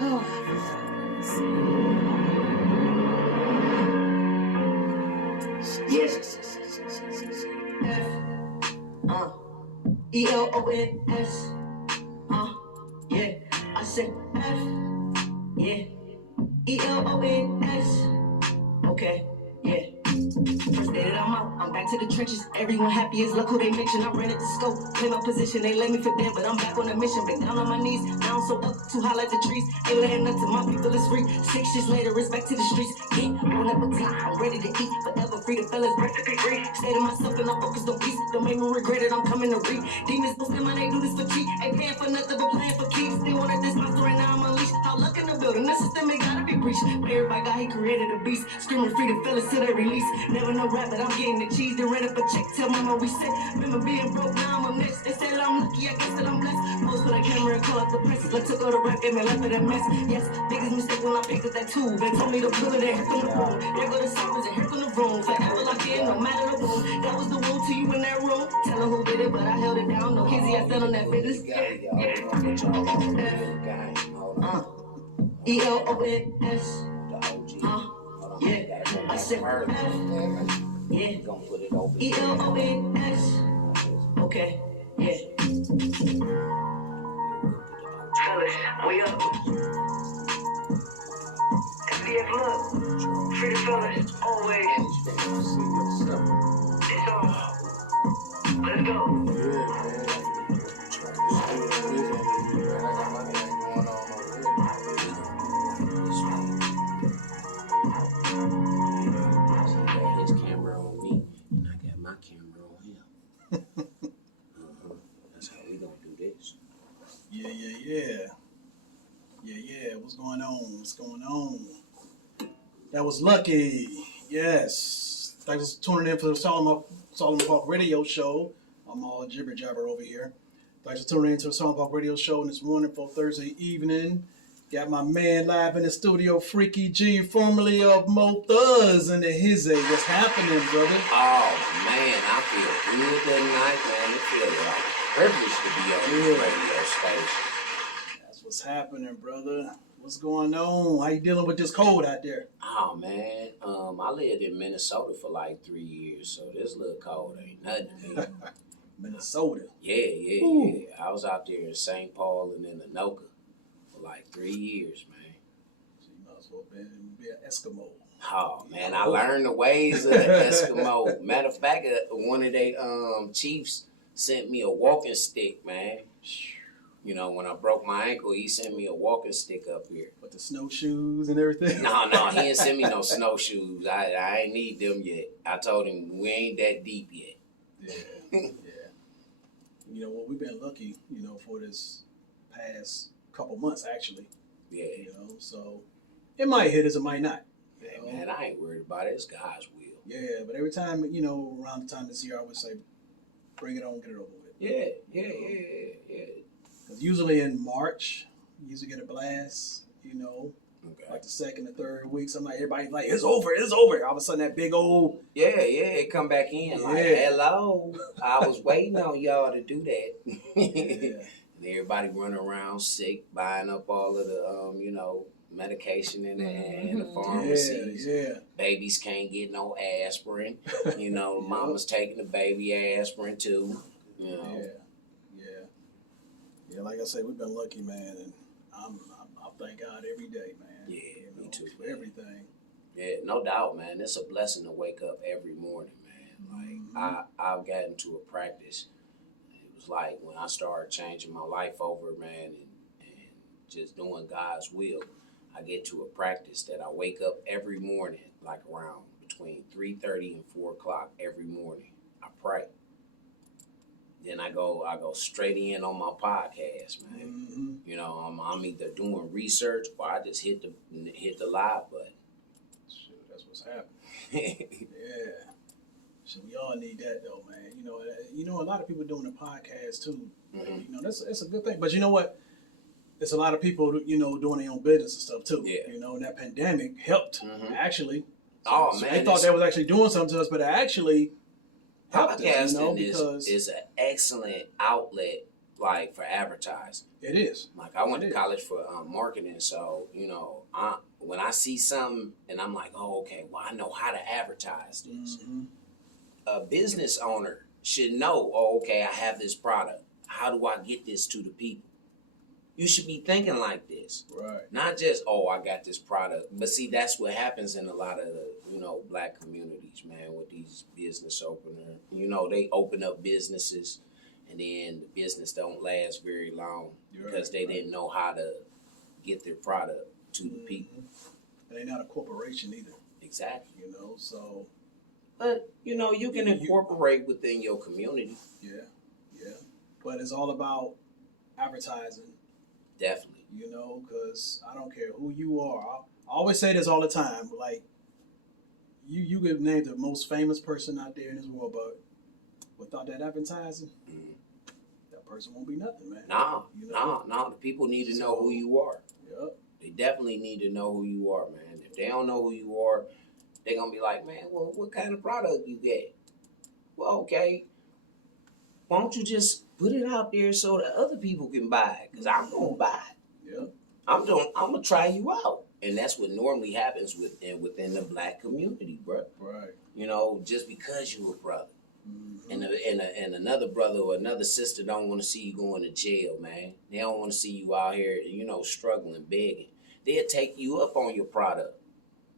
Yes. ELONS. Yeah. I said F. Yeah. ELONS. Okay. Yeah. First day that I'm out, I'm back to the trenches. Everyone happy as luck who they mention. I ran at the scope, play my position, they let me fit there, but I'm back on a mission. Back down on my knees, now I'm so up, too high like the trees. Ain't letting up to my people is free. 6 years later, it's back to the streets. Yeah, on appetite, I'm ready to eat. Forever free, the fellas break to be free. Stay to myself and I'm focused on peace. Don't make me regret it, I'm coming to reap. Demons don't stand my they do this for cheap. Ain't paying for nothing but playing for keeps. They wanted this monster and now I'm unleashed. How luck in the building, that system ain't gotta be breached. Feared by God, he created a beast. Screaming free the fellas till they release. Never know rap, but I'm getting the cheese. They ran up a check, tell mama we set. Remember being broke, now I'm up next. They said I'm lucky, I guess that I'm blessed. Most for the camera and call up the press. I took all the rap, gave me life of that mess. Yes, biggest mistake when I picked up that tool. They told me to pull it and here from the room. There go the songs and here from the room. Forever locked in, no matter the room. That was the wound to you in that room. Tell them who did it, but I held it down. No kizzy, I stand on that business. ELONS. Yeah, I said yeah, ELONS. Okay, yeah. Fellas, we up. SDF look. Free the fellas, always. It's on. Let's go. Yeah. What's going on? That was Lukky. Yes. Thanks for tuning in for the Solomon Paulk radio show. I'm all jibber jabber over here. Thanks for tuning in to the Solomon Paulk radio show this morning for Thursday evening. Got my man live in the studio, Freaky G, formerly of Mo Thugs and the Hizzy. What's happening, brother? Oh, man, I feel good tonight, man. It feels like a privilege to be on this radio station. That's what's happening, brother. What's going on? How you dealing with this cold out there? Oh, man, I lived in Minnesota for like 3 years, so this little cold ain't nothing to me. Minnesota? Yeah. I was out there in St. Paul and in Anoka for like 3 years, man. So you might as well be an Eskimo. Oh, man, I learned the ways of the Eskimo. Matter of fact, one of they chiefs sent me a walking stick, man. You know, when I broke my ankle, he sent me a walking stick up here. With the snowshoes and everything? No, he didn't send me no snowshoes. I ain't need them yet. I told him we ain't that deep yet. Yeah. You know what, we've been lucky, for this past couple months, actually. Yeah. So it might hit us, it might not. Hey, man, I ain't worried about it. It's God's will. Yeah, but every time, around the time this year, I would say, bring it on, get it over with. Yeah. Because usually in March, you usually get a blast, Okay. like the second or third week. Somebody, everybody's like, it's over. All of a sudden, that big old... Yeah, it come back in like, hello, I was waiting on y'all to do that. Yeah. And everybody running around sick, buying up all of the, medication in the pharmacies. Yeah. Babies can't get no aspirin. Mama's taking the baby aspirin too. Yeah. Like I said, we've been lucky, man, and I thank God every day, man. Yeah, me too. For everything. Yeah, no doubt, man. It's a blessing to wake up every morning, man. Like I've gotten to a practice. It was like when I started changing my life over, man, and just doing God's will. I get to a practice that I wake up every morning, like around between 3:30 and 4 o'clock every morning. I pray. Then I go straight in on my podcast, man. Mm-hmm. I'm either doing research or I just hit the live button. Shoot, that's what's happening. Yeah. So we all need that though, man. A lot of people doing the podcast too. Mm-hmm. That's a good thing. But you know what? There's a lot of people, doing their own business and stuff too. Yeah. And that pandemic helped actually. So man, they thought that was actually doing something to us, but it actually helped podcasting us, because is an excellent outlet. like for advertising. It is. Like I went to college for marketing, so you know, when I see something and I'm like, oh, okay, well, I know how to advertise this. Mm-hmm. A business owner should know, oh, okay, I have this product. How do I get this to the people? You should be thinking like this. Right. Not just, oh, I got this product. But see, that's what happens in a lot of the, you know, black communities, man, with these business openers. You know, they open up businesses and then the business don't last very long because they didn't know how to get their product to the people. And they're not a corporation either. Exactly. You know, so. But, you know, you can incorporate within your community. Yeah. But it's all about advertising. Definitely. You know, because I don't care who you are. I always say this all the time. Like, you could name the most famous person out there in this world, but without that advertising, that person won't be nothing, man. No. The people need to know who you are. Yep. They definitely need to know who you are, man. If they don't know who you are, they're going to be like, man, well, what kind of product you get? Well, okay. Why don't you just put it out there so that other people can buy it? Because I'm going to buy it. Yeah. I'm going to try you out. And that's what normally happens within the black community, bro. Right. You know, just because you're a brother. Mm-hmm. And another brother or another sister don't want to see you going to jail, man. They don't want to see you out here, you know, struggling, begging. They'll take you up on your product.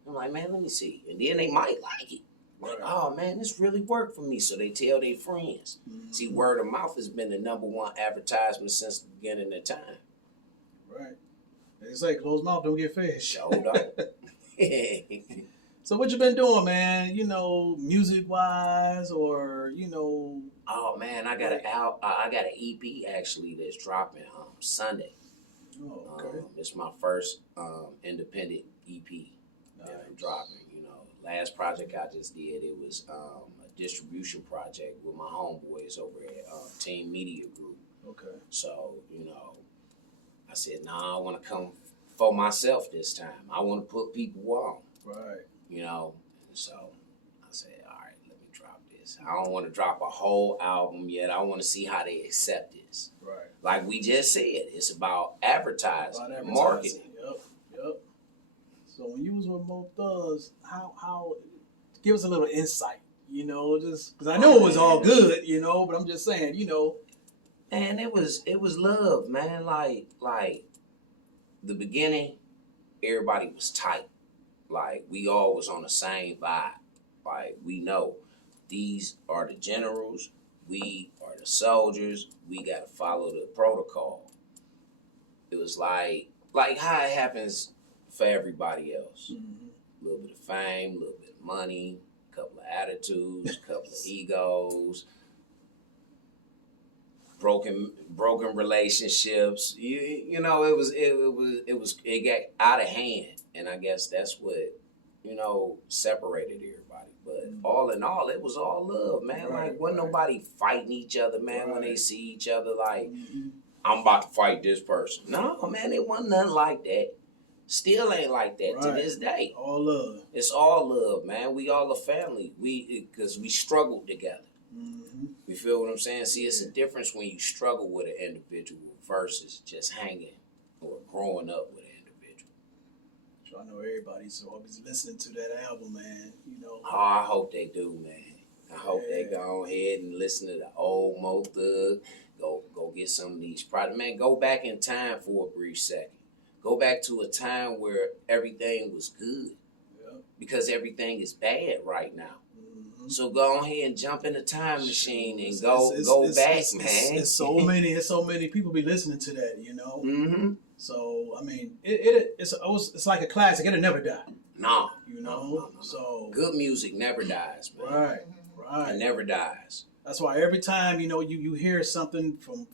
I'm like, man, let me see. And then they might like it. Like, oh, man, this really worked for me. So they tell their friends. Mm-hmm. See, word of mouth has been the #1 advertisement since the beginning of time. Right. They say closed mouth don't get fed. Showed up. So what you been doing, man? You know, music-wise or, you know... Oh, man, I got an EP, actually, that's dropping Sunday. Oh, okay. It's my first independent EP that I'm dropping. You know, last project I just did, it was a distribution project with my homeboys over at Team Media Group. Okay. So, you know, I said, nah, I want to come for myself this time. I want to put people on. Right. You know, and so I said, all right, let me drop this. I don't want to drop a whole album yet. I want to see how they accept this. Right. Like we just said, it's about advertising, marketing. Yep. So when you was with Mo Thugs, how give us a little insight, you know, just because I know it was all good, you know, but I'm just saying, you know. And it was love, man. Like the beginning, everybody was tight. Like we all was on the same vibe. Like we know these are the generals, we are the soldiers, we gotta follow the protocol. It was like how it happens for everybody else. Mm-hmm. A little bit of fame, a little bit of money, a couple of attitudes, a couple of egos, broken relationships. You know, it got out of hand, and I guess that's what, you know, separated everybody. But all in all, it was all love, man. Right, like wasn't nobody fighting each other, man. When they see each other, like I'm about to fight this person. No, man, it wasn't nothing like that. Still ain't like that to this day. All love. It's all love, man. We all a family. Because we struggled together. Mm-hmm. You feel what I'm saying? See, it's a difference when you struggle with an individual versus just hanging or growing up with an individual. So I know everybody's always listening to that album, man. You know. Oh, I hope they do, man. I hope they go ahead and listen to the old Mo Thug. Go get some of these products. Man, go back in time for a brief second. Go back to a time where everything was good. Yeah. Because everything is bad right now. Mm-hmm. So go ahead and jump in the time machine and go back, man. It's so many people be listening to that, you know. Mm-hmm. So I mean, it's like a classic. It'll never die. No, you know. No. So good music never dies, man. Right. It never dies. That's why every time, you know, you hear something from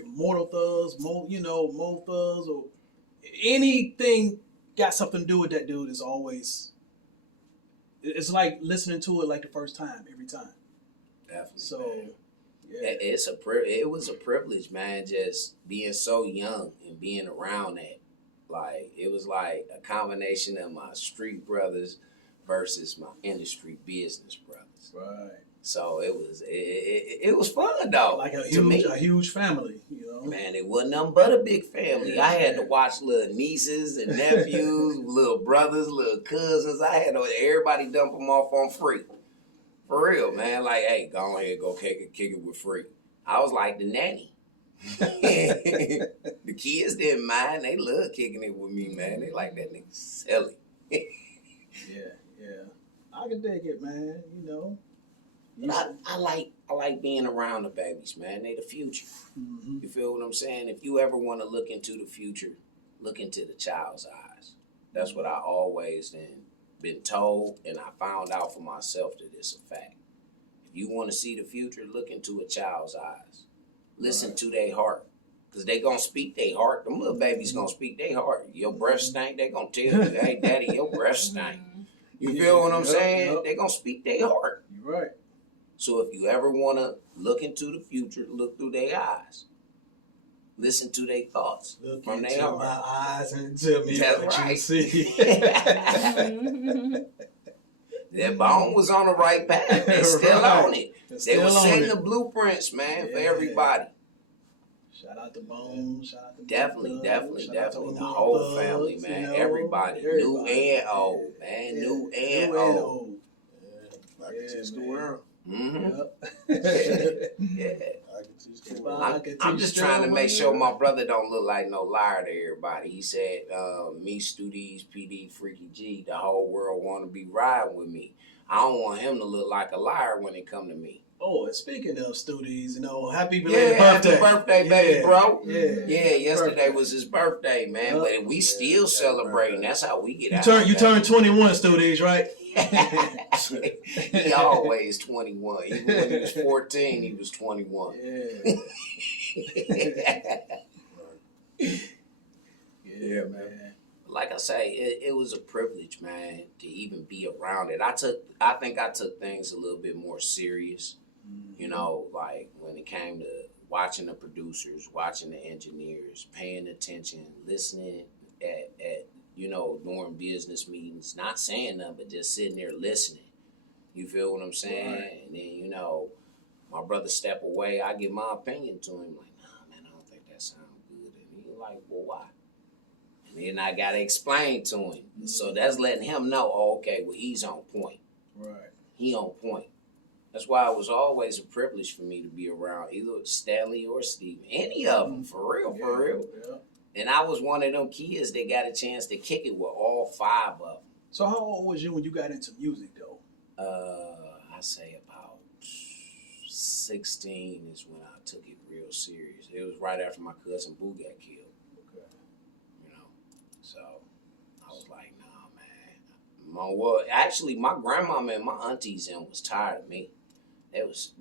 Immortal Thugs, Mo Thugs, or anything got something to do with that dude is always. It's like listening to it like the first time every time. Definitely. So, man. yeah, it was a privilege, man. Just being so young and being around that, like it was like a combination of my street brothers versus my industry business brothers. Right. So it was fun though. Like a to me. huge family, you know. Man, it wasn't nothing but a big family. Yeah, I had to watch little nieces and nephews, little brothers, little cousins. I had everybody dump them off on free. For real, man. Like, hey, go ahead, go kick it with free. I was like the nanny. The kids didn't mind. They love kicking it with me, man. They like that nigga silly. Yeah. I can dig it, man. You know. I like being around the babies, man. They the future. Mm-hmm. You feel what I'm saying? If you ever want to look into the future, look into the child's eyes. That's what I always been told, and I found out for myself that it's a fact. If you want to see the future, look into a child's eyes. Listen to their heart. Because they going to speak their heart. Them little babies going to speak their heart. Your breath stink, they going to tell you, hey, daddy, your breath stink. You feel what I'm saying? Yep. They going to speak their heart. You're right. So if you ever want to look into the future, look through their eyes. Listen to their thoughts look from their heart. My eyes and tell me That's what right. you see. That bone was on the right path. They still on it. They were setting the blueprints, man, for everybody. Shout out to Bone. Shout out to Definitely. The whole family, man. You know, everybody. New and old, man. Yeah. New and old. I can teach the world. Mm-hmm. Yep. Yeah. I can teach the world. I'm just trying to make sure my brother don't look like no liar to everybody. He said, me, Studies, PD, Freaky G, the whole world want to be riding with me. I don't want him to look like a liar when it come to me. Oh, and speaking of Studies, you know, happy belated birthday. Happy birthday, baby, bro. Yeah, yesterday was his birthday, man. Yep. But we still celebrating. That's how we get out. You turned 21, Studies, right? He always 21. Even when he was 14, he was 21. Yeah, man. Like I say, it was a privilege, man, to even be around it. I think I took things a little bit more serious. You know, like when it came to watching the producers, watching the engineers, paying attention, listening at you know, during business meetings, not saying nothing, but just sitting there listening. You feel what I'm saying? Right. And then, you know, my brother step away, I give my opinion to him, like, nah, man, I don't think that sounds good. And he's like, well, why? And then I got to explain to him. So that's letting him know, oh, okay, well, he's on point. Right. He on point. That's why it was always a privilege for me to be around either Stanley or Steven. Any of them, for real. Yeah. And I was one of them kids that got a chance to kick it with all 5 of them. So how old was you when you got into music, though? I say about 16 is when I took it real serious. It was right after my cousin Boo got killed. Okay. You know, so I was like, nah, man. Actually, my grandmama and my aunties was tired of me. They was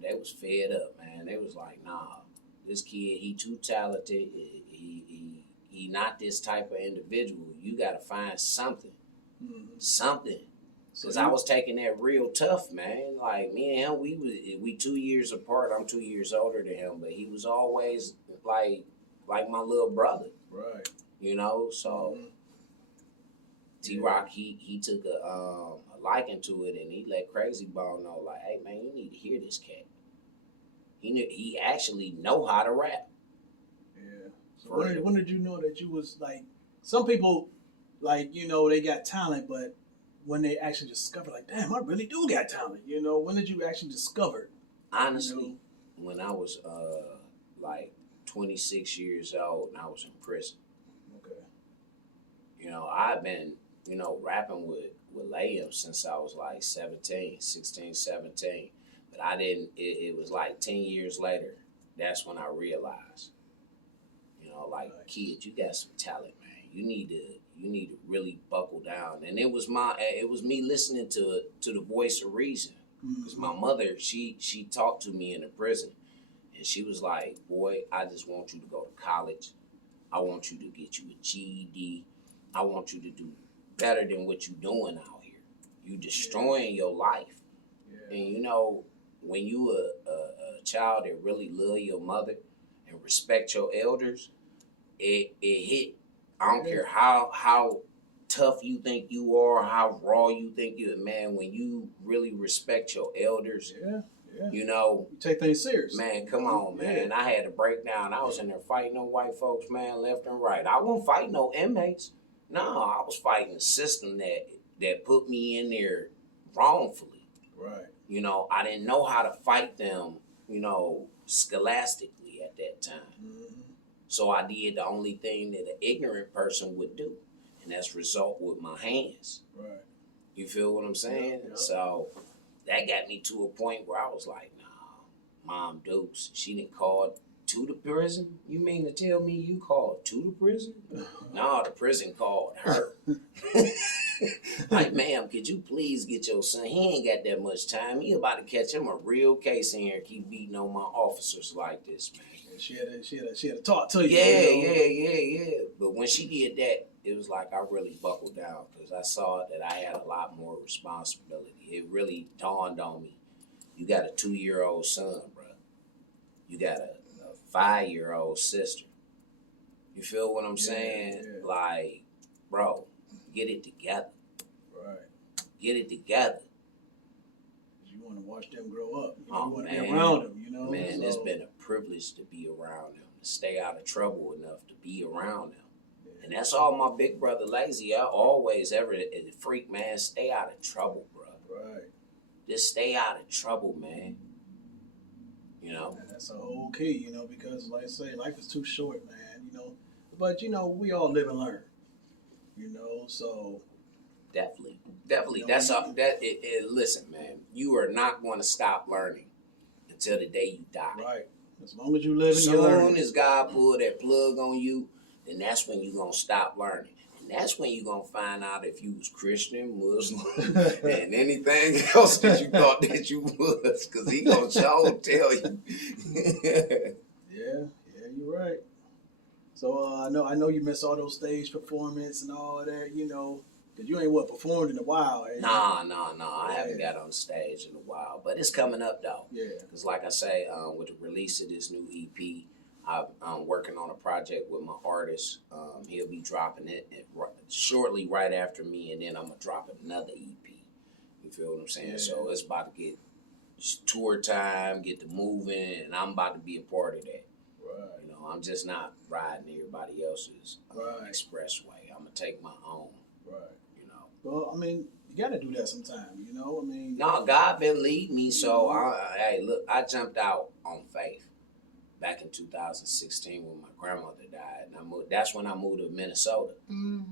fed up, man. They was like, nah, this kid, he too talented. He not this type of individual. You got to find something. Something. Because I was taking that real tough, man. Like, me and him, we 2 years apart. I'm 2 years older than him, but he was always like my little brother. Right. You know, so T-Rock, he took a liking to it, and he let Crazy Ball know, like, hey, man, you need to hear this cat. He actually know how to rap. Yeah. So when did you know that you was, like, some people, like, you know, they got talent, but when they actually discover, like, damn, I really do got talent, you know? When did you actually discover? Honestly, when I was, like, 26 years old and I was in prison. Okay. You know, I've been, you know, rapping with Liam since I was, like, 16, 17. But I didn't, it was, like, 10 years later, that's when I realized, you know, like, nice. Kid, you got some talent, man. You need to really buckle down. And it was me listening to the voice of reason. Because my mother, she talked to me in the prison. And she was like, boy, I just want you to go to college. I want you to get you a GED. I want you to do better than what you're doing out here. You destroying your life. Yeah. And you know, when you a child that really love your mother and respect your elders, it hit. I don't care how tough you think you are, how raw you think you are, man, when you really respect your elders, Yeah. You know, You take things serious. man, come on, man. I had a breakdown. I was in there fighting them white folks, man, left and right. I wasn't fighting no inmates. No, I was fighting the system that put me in there wrongfully. Right. You know, I didn't know how to fight them, you know, scholastically at that time. Mm-hmm. So I did the only thing that an ignorant person would do, and that's result with my hands. Right. You feel what I'm saying? Yeah. So that got me to a point where I was like, nah, Mom Dukes, she didn't call to the prison? You mean to tell me you called to the prison? No, the prison called her. Like, ma'am, could you please get your son? He ain't got that much time. He about to catch him a real case in here and keep beating on my officers like this, man. And she had to talk to you. Yeah. But when she did that, it was like I really buckled down because I saw that I had a lot more responsibility. It really dawned on me. You got a 2-year-old son, bro. You got a 5-year-old sister. You feel what I'm saying? Yeah. Like, bro, get it together. Right. Get it together. You want to watch them grow up. You, Oh, you want to man. be around them, you know? Man, so, it's been a privilege to be around them, to stay out of trouble enough to be around them. yeah. And that's all my big brother Lazy. I always freak, man, stay out of trouble, bro. Right. Just stay out of trouble, man. You know? And that's a whole key, you know, because like I say, life is too short, man, you know. But, you know, we all live and learn, you know, so. Definitely. You know, That's listen, man, you are not going to stop learning until the day you die. Right. As long as you live and you learn. Soon as God pull that plug on you, then that's when you're going to stop learning. And that's when you're going to find out if you was Christian, Muslim, and anything else that you thought that you was, because he going to sure tell you. Yeah, you're right. So I know you miss all those stage performance and all that, you know, because you ain't performed in a while. Nah. I haven't got on stage in a while, but it's coming up though. Yeah. Because like I say, with the release of this new EP, I'm working on a project with my artist. He'll be dropping it shortly right after me, and then I'm gonna drop another EP. You feel what I'm saying? Yeah. So it's about to get tour time, get to moving, and I'm about to be a part of that. Right. You know, I'm just not riding everybody else's Right. expressway. I'm gonna take my own. Right. You know. Well, I mean, you got to do that sometime, you know? I mean. No, God been leading me. So, hey, look, I jumped out on faith back in 2016 when my grandmother died. And that's when I moved to Minnesota.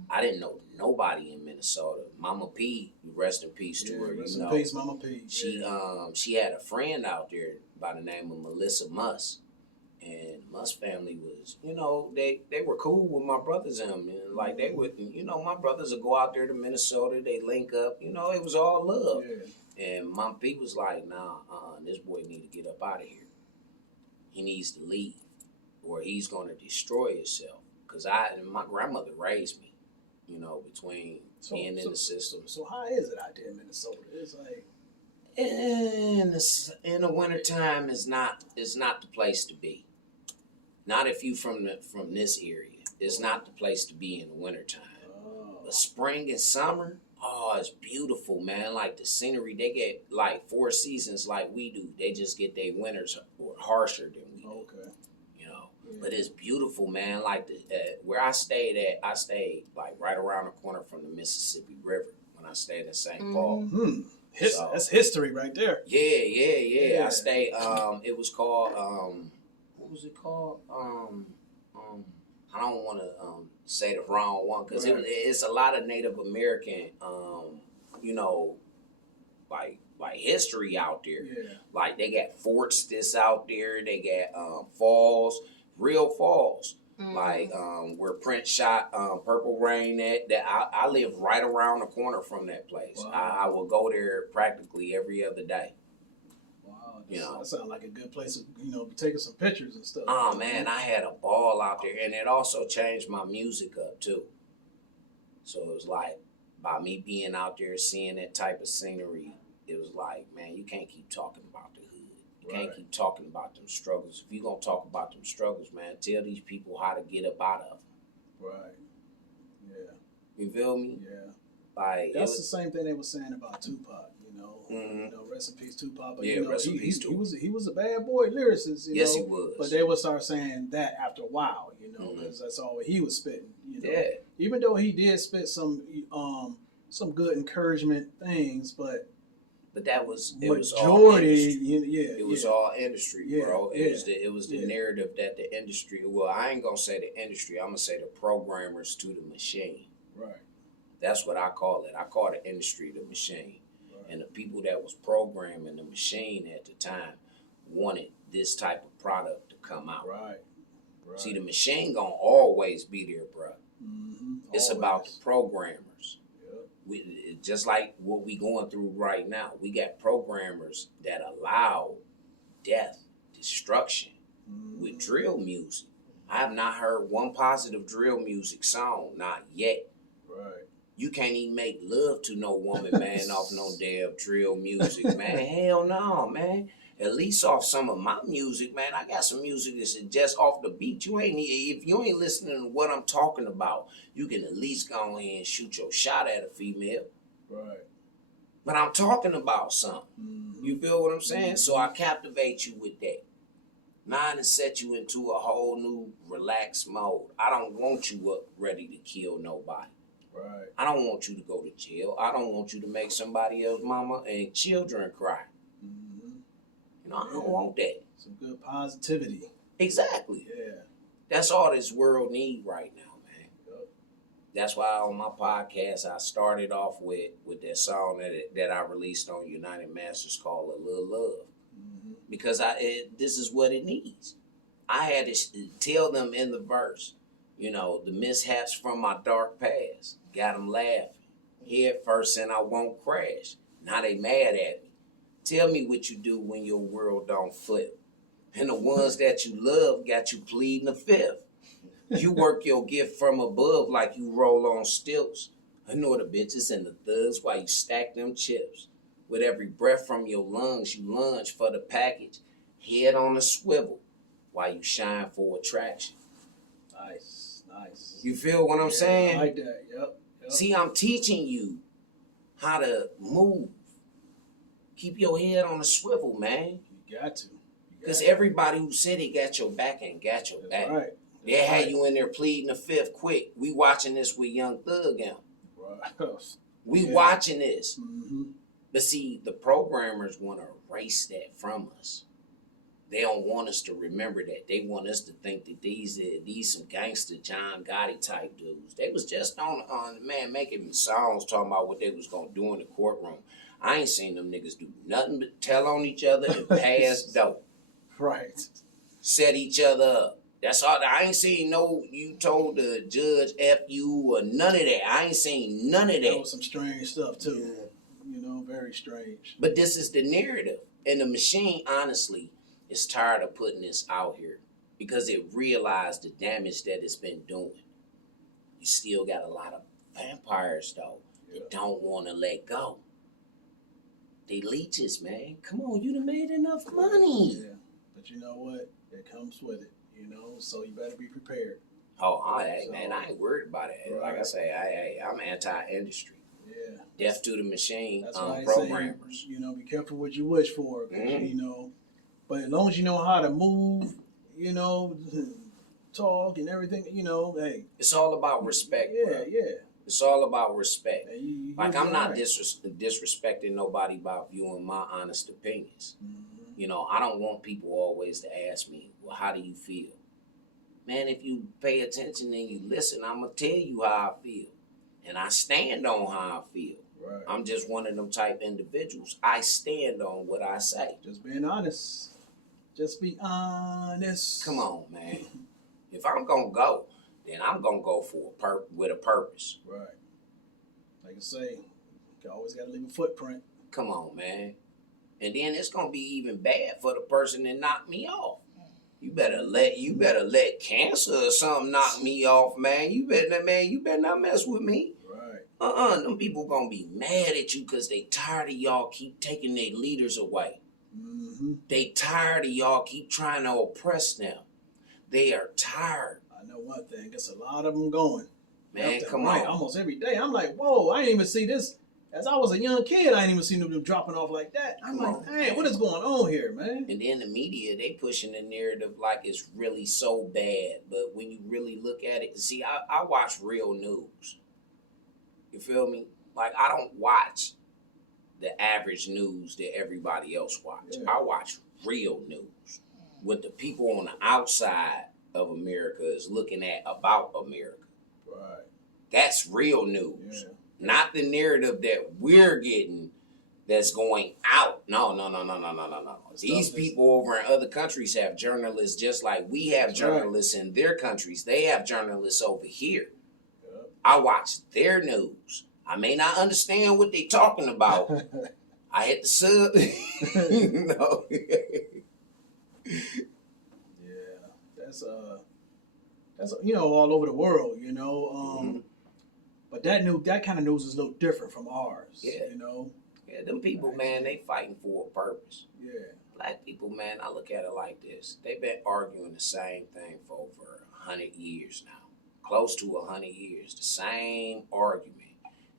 I didn't know nobody in Minnesota. Mama P, rest in peace to her. Rest you in know, peace, Mama P. She had a friend out there by the name of Melissa Muss. And Muss family was, you know, they were cool with my brothers and them. And like they would, you know, my brothers would go out there to Minnesota, they link up, you know, it was all love. Yeah. And Mom P was like, nah, this boy need to get up out of here. He needs to leave or he's going to destroy himself. Because my grandmother raised me, you know, between being in the system. So how is it out there in Minnesota? It's like... In the wintertime is not the place to be. Not if you from this area. It's not the place to be in the wintertime. Oh. But spring and summer, it's beautiful, man. Like the scenery, they get like 4 seasons like we do. They just get their winters harsher than we do. Okay. You know, but it's beautiful, man. Like where I stayed like right around the corner from the Mississippi River when I stayed in St. Paul. So, that's history right there. Yeah. I stayed. It was called. What was it called? I don't want to say the wrong one because it's a lot of Native American, you know, like history out there. Yeah. Like they got forts this out there. They got falls, real falls. Like where Prince shot Purple Rain at. That I live right around the corner from that place. Wow. I will go there practically every other day. Wow, You know. that sounds like a good place to, you know, be taking some pictures and stuff. Oh man, I had a ball out there, and it also changed my music up too. So it was like by me being out there seeing that type of scenery, it was like, man, you can't keep talking about the hood. You can't keep talking about them struggles. If you're going to talk about them struggles, man, tell these people how to get up out of them. Right. Yeah. You feel me? Yeah. Like That's the same thing they were saying about Tupac, you Rest in peace, Tupac. But Yeah, rest in peace, Tupac. He was a bad boy lyricist. Yes, he was. But they would start saying that after a while, because that's all he was spitting. Yeah. Even though he did spit some good encouragement things, but that was majority. It was all industry, bro. It was the Yeah. narrative that the industry. Well, I ain't gonna say the industry. I'm gonna say the programmers to the machine. Right. That's what I call it. I call the industry the machine. Right. And the people that was programming the machine at the time wanted this type of product to come out. Right. See, the machine gonna always be there, bro. Mm-hmm. It's about the programmers. Yep. Just like what we going through right now. We got programmers that allow death, destruction with drill music. I have not heard one positive drill music song, not yet. Right. You can't even make love to no woman, man, off no damn drill music, man. Hell no, man. At least off some of my music, man. I got some music that's just off the beat. If you ain't listening to what I'm talking about, you can at least go ahead and shoot your shot at a female. Right. But I'm talking about something. Mm-hmm. You feel what I'm saying? So I captivate you with that. Mine and set you into a whole new relaxed mode. I don't want you up ready to kill nobody. Right. I don't want you to go to jail. I don't want you to make somebody else's mama and children cry. Mm-hmm. I don't want that. Some good positivity. Exactly. Yeah. That's all this world need right now, man. Yep. That's why on my podcast I started off with that song that I released on United Masters called A Little Love. Mm-hmm. Because this is what it needs. I had to tell them in the verse, the mishaps from my dark past. Got them laughing. Head first and I won't crash. Now they mad at me. Tell me what you do when your world don't flip. And the ones that you love got you pleading the fifth. You work your gift from above like you roll on stilts. I know the bitches and the thugs while you stack them chips. With every breath from your lungs, you lunge for the package. Head on a swivel while you shine for attraction. Nice. You feel what I'm saying? I like that. Yep. See, I'm teaching you how to move. Keep your head on a swivel, man. You got to. Because everybody who said they got your back ain't got your back. Right. They had you in there pleading the fifth quick. We watching this with Young Thug now. Right. We watching this. Mm-hmm. But see, the programmers want to erase that from us. They don't want us to remember that. They want us to think that these some gangster John Gotti type dudes. They was just on making songs talking about what they was gonna do in the courtroom. I ain't seen them niggas do nothing but tell on each other and pass dope. Right. Set each other up. That's all. I ain't seen you told the judge F you or none of that. I ain't seen none of that. That was some strange stuff too. Very strange. But this is the narrative. And the machine, honestly, is tired of putting this out here because it realized the damage that it's been doing. You still got a lot of vampires, though, that don't want to let go. They leeches, man. Come on, you done made enough money. Yeah, but you know what? It comes with it, so you better be prepared. Oh, man, I ain't worried about it. Right. Like I say, I'm anti-industry. Yeah. Death to the machine, That's why programmers. Say, be careful what you wish for, but as long as you know how to move, talk and everything, hey. It's all about respect, Yeah, bro. Yeah. It's all about respect. I'm not right. disrespecting nobody by viewing my honest opinions. Mm-hmm. I don't want people always to ask me, well, how do you feel? Man, if you pay attention and you listen, I'm going to tell you how I feel. And I stand on how I feel. Right. I'm just one of them type individuals. I stand on what I say. Just being honest. Just be honest. Come on, man. If I'm going to go, then I'm going to go with a purpose. Right. Like I say, you always got to leave a footprint. Come on, man. And then it's going to be even bad for the person that knocked me off. You better let cancer or something knock me off, man. You better not mess with me. Right. Them people going to be mad at you because they tired of y'all keep taking their leaders away. Mm-hmm. They tired of y'all keep trying to oppress them. They are tired. I know one thing. There's a lot of them going. Man, come on. Almost every day. I'm like, whoa, I didn't even see this As I was a young kid, I ain't even seen them dropping off like that. I'm Come like, on, hey, man. what is going on here, man? And then the media, they pushing the narrative like it's really so bad. But when you really look at it, see, I watch real news. You feel me? Like, I don't watch the average news that everybody else watch. Yeah. I watch real news. What the people on the outside of America is looking at about America. Right. That's real news. Yeah. Not the narrative that we're getting that's going out. No. These people over in other countries have journalists just like we have journalists in their countries. They have journalists over here. Yep. I watch their news. I may not understand what they're talking about. I hit the sub. No. Yeah, that's all over the world, Mhm. But that kind of news is a little different from ours. Yeah. Yeah, them people, man, they fighting for a purpose. Yeah. Black people, man, I look at it like this. They've been arguing the same thing for over 100 years now. Close to 100 years. The same argument.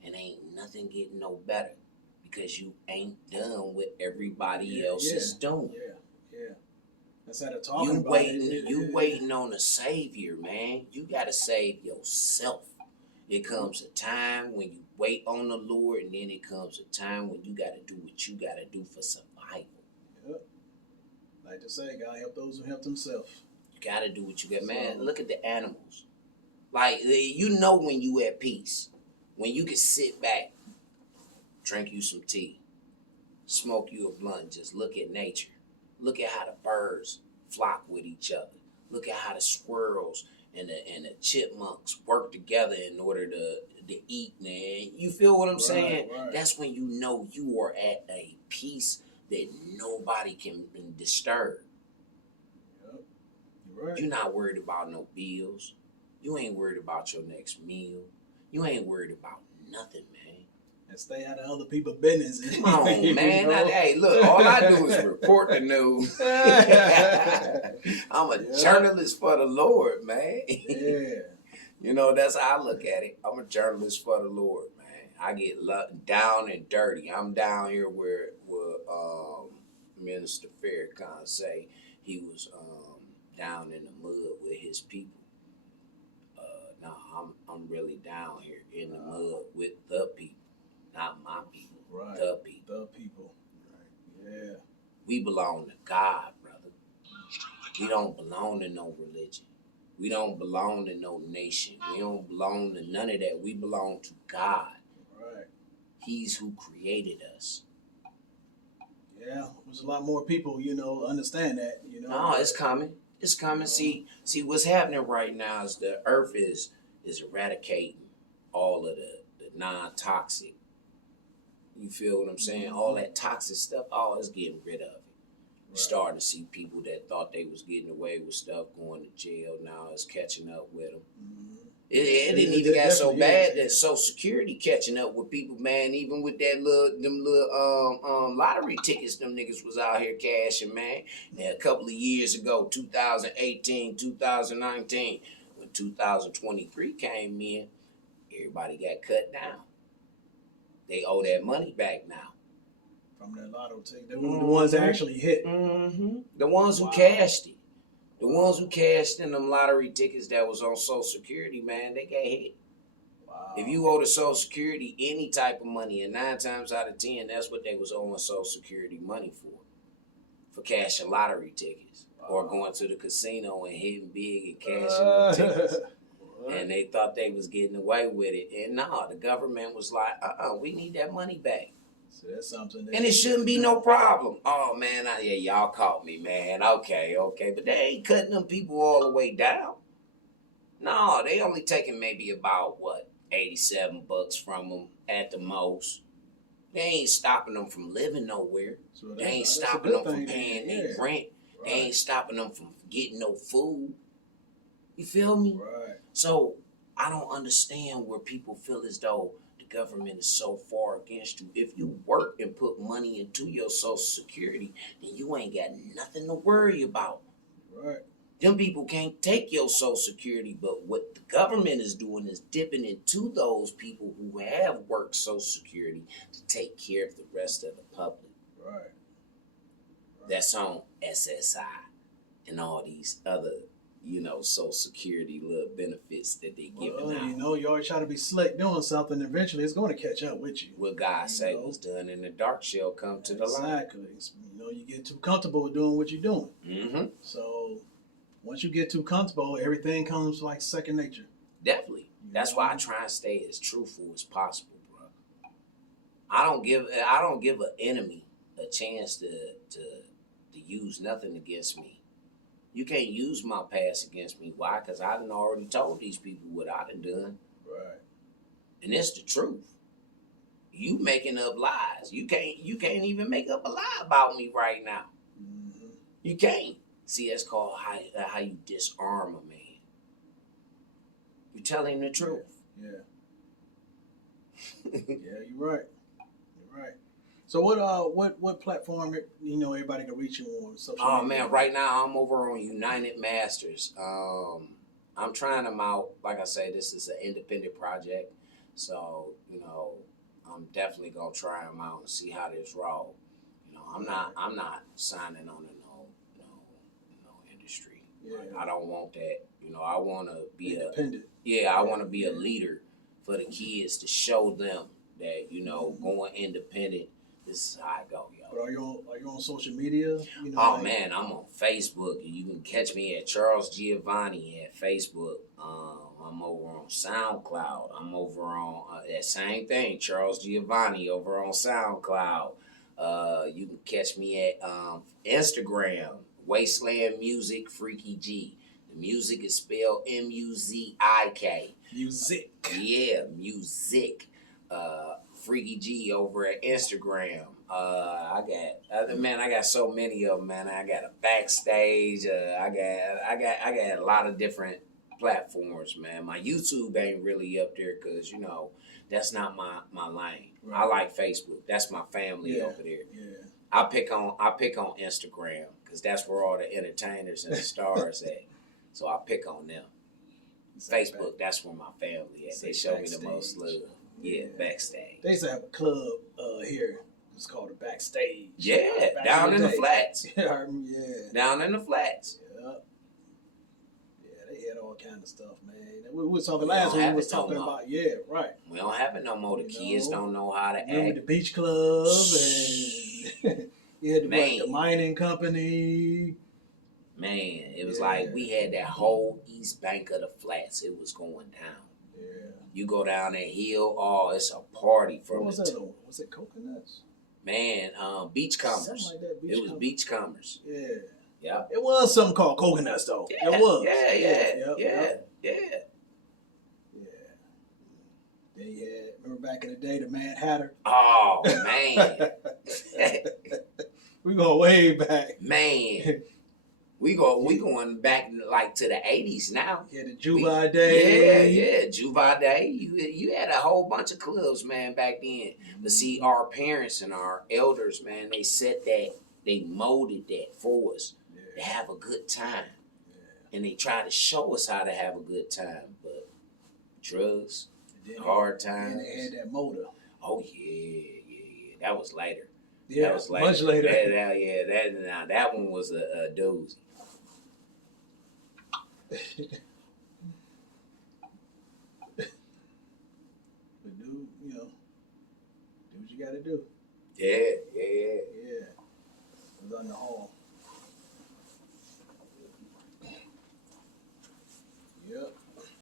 And ain't nothing getting no better. Because you ain't done what everybody else is doing. Yeah. That's how they're talking You about waiting on a savior, man. You gotta save yourself. It comes a time when you wait on the Lord, and then it comes a time when you gotta do what you gotta do for survival. Yep. Like to say, God help those who help themselves. You gotta do what you got. Man, look at the animals. Like, when you at peace. When you can sit back, drink you some tea, smoke you a blunt, just look at nature. Look at how the birds flock with each other. Look at how the squirrels and the chipmunks work together in order to eat, man. You feel what I'm saying? Right. That's when you know you are at a peace that nobody can disturb. Yep. You're right. You're not worried about no bills. You ain't worried about your next meal. You ain't worried about nothing, man. And stay out of other people's business. Come on, man. Hey, look, all I do is report the news. I'm a journalist for the Lord, man. Yeah. That's how I look at it. I'm a journalist for the Lord, man. I get down and dirty. I'm down here where Minister Farrakhan say he was down in the mud with his people. I'm really down here in the mud with the people. Not my people. Right. The people. The people. Right. Yeah. We belong to God, brother. We don't belong to no religion. We don't belong to no nation. We don't belong to none of that. We belong to God. Right. He's who created us. Yeah. There's a lot more people, understand that, No, it's coming. It's coming. See, what's happening right now is the earth is eradicating all of the non-toxic. You feel what I'm saying? All that toxic stuff, it's getting rid of it. We're starting to see people that thought they was getting away with stuff going to jail. Now it's catching up with them. Mm-hmm. It didn't even get so bad that Social Security catching up with people, man. Even with them little lottery tickets, them niggas was out here cashing, man. And a couple of years ago, 2018, 2019, when 2023 came in, everybody got cut down. They owe that money back now. From that lotto ticket, the ones that actually hit. Mm-hmm. The ones who cashed it. The ones who cashed in them lottery tickets that was on Social Security, man, they got hit. Wow. If you owe the Social Security any type of money, and 9 times out of 10, that's what they was owing Social Security money for cashing lottery tickets or going to the casino and hitting big and cashing them tickets. And they thought they was getting away with it. And no, the government was like, we need that money back. So that's something. And it shouldn't be no problem. Oh, man, y'all caught me, man. Okay. But they ain't cutting them people all the way down. No, they only taking maybe about, $87 from them at the most. They ain't stopping them from living nowhere. So they ain't stopping them from paying their rent. Right. They ain't stopping them from getting no food. You feel me? Right. So I don't understand where people feel as though the government is so far against you. If you work and put money into your Social Security, then you ain't got nothing to worry about. Right. Them people can't take your Social Security, but what the government is doing is dipping into those people who have worked Social Security to take care of the rest of the public. Right. That's on SSI and all these other, Social Security little benefits that they giving out. You always try to be slick doing something. Eventually, it's going to catch up with you. What God say was done in the dark shall come to the light. Exactly. You get too comfortable with doing what you're doing. Mm-hmm. So once you get too comfortable, everything comes like second nature. Definitely. That's why I try and stay as truthful as possible, bro. I don't give an enemy a chance to use nothing against me. You can't use my past against me. Why? Because I done already told these people what I done. Right. And it's the truth. You making up lies. You can't even make up a lie about me right now. Mm-hmm. You can't. See, that's called how you disarm a man. You tell him the truth. Yeah. Yeah, you're right. You're right. So what platform everybody can reach you on? Oh man, right now I'm over on United Masters. I'm trying them out. Like I say, this is an independent project, so I'm definitely gonna try them out and see how this roll. I'm not signing on to no industry. Yeah. Like, I don't want that. I want to be independent. I want to be a leader for the kids to show them that going independent. This is how I go, yo. But are you on social media? Man, I'm on Facebook. You can catch me at Charles Giovanni at Facebook. I'm over on SoundCloud. I'm over on that same thing, Charles Giovanni over on SoundCloud. You can catch me at Instagram, Wasteland Music Freaky G. The music is spelled Musizik. Music. Yeah, music. Freaky G over at Instagram. I got so many of them, man. I got a backstage. I got a lot of different platforms, man. My YouTube ain't really up there because that's not my lane. Right. I like Facebook. That's my family over there. Yeah. I pick on Instagram because that's where all the entertainers and the stars at. So I pick on them. Facebook, that's where my family at. They show backstage. Me the most love. Yeah, backstage. They used to have a club here. It's called the Backstage. Yeah, down in the flats. Yeah. Down in the flats. Yeah. Yeah, they had all kind of stuff, man. We were talking last week. We was talking about right. We don't have it no more. The kids don't know how to act. The beach club and the mining company. Man, it was like we had that whole east bank of the flats. It was going down. Yeah. You go down that hill, it's a party from what was that? Was it Coconuts? Man, Beachcombers. Something like that. It was Beachcombers. Yeah. Yeah. It was something called Coconuts, though. Yeah. It was. Yeah. They had, remember back in the day, the Mad Hatter? Oh, man. We go way back. Man. We going back like to the 80s now. Yeah, the Juvi Day. Yeah, Juvi Day. You had a whole bunch of clubs, man, back then. But see, our parents and our elders, man, they set that, they molded that for us to have a good time. Yeah. And they try to show us how to have a good time. But drugs, hard times. And they had that motor. Oh, yeah. That was later. Yeah, that was later. Much later. That one was a doozy. But do what you gotta do. Yeah. It was on the hall.